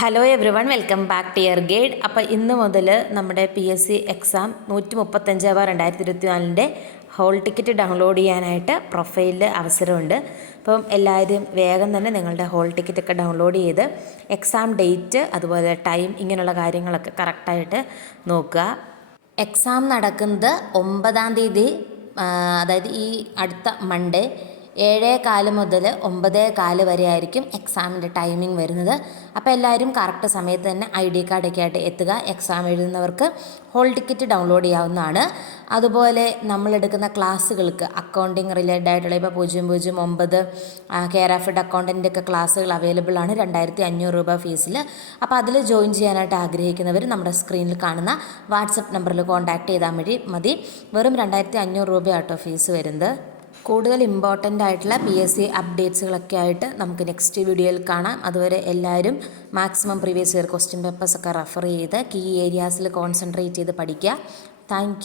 Hello every one, welcome back two year guide. അപ്പോൾ ഇന്ന് മുതൽ നമ്മുടെ PSC exam 135/2024 hall ticket download ചെയ്യാനായിട്ട് പ്രൊഫൈലിൽ അവസരമുണ്ട്. അപ്പം എല്ലാവരും വേഗം തന്നെ നിങ്ങളുടെ ഹോൾ ടിക്കറ്റൊക്കെ ഡൗൺലോഡ് ചെയ്ത് എക്സാം ഡേറ്റ് അതുപോലെ ടൈം ഇങ്ങനെയുള്ള കാര്യങ്ങളൊക്കെ കറക്റ്റായിട്ട് നോക്കുക. എക്സാം നടക്കുന്നത് 9-ാം തീയതി, അതായത് ഈ അടുത്ത മൺഡേ 7:15 മുതൽ 9:15 വരെ ആയിരിക്കും എക്സാമിൻ്റെ ടൈമിംഗ് വരുന്നത്. അപ്പോൾ എല്ലാവരും കറക്റ്റ് സമയത്ത് തന്നെ ID കാർഡൊക്കെ ആയിട്ട് എത്തുക. എക്സാം എഴുതുന്നവർക്ക് ഹോൾ ടിക്കറ്റ് ഡൗൺലോഡ് ചെയ്യാവുന്നതാണ്. അതുപോലെ നമ്മളെടുക്കുന്ന ക്ലാസ്സുകൾക്ക് അക്കൗണ്ടിങ് റിലേറ്റഡ് ആയിട്ടുള്ള ഇപ്പോൾ 009 കെയർ ഓഫ് അക്കൗണ്ടൻ്റ് ഒക്കെ ക്ലാസ്സുകൾ അവൈലബിൾ ആണ് 2500 രൂപ ഫീസിൽ. അപ്പോൾ അതിൽ ജോയിൻ ചെയ്യാനായിട്ട് ആഗ്രഹിക്കുന്നവർ നമ്മുടെ സ്ക്രീനിൽ കാണുന്ന വാട്സപ്പ് നമ്പറിൽ കോൺടാക്റ്റ് ചെയ്താൽ മതി. വെറും 2500 രൂപയാട്ടോ ഫീസ് വരുന്നത്. കൂടുതൽ ഇമ്പോർട്ടൻ്റ് ആയിട്ടുള്ള PSC അപ്ഡേറ്റ്സുകളൊക്കെ ആയിട്ട് നമുക്ക് നെക്സ്റ്റ് വീഡിയോയിൽ കാണാം. അതുവരെ എല്ലാവരും മാക്സിമം പ്രീവിയസ് ഇയർ ക്വസ്റ്റ്യൻ പേപ്പേഴ്സൊക്കെ റെഫർ ചെയ്ത് കീ ഏരിയാസിൽ കോൺസെൻട്രേറ്റ് ചെയ്ത് പഠിക്കുക. താങ്ക്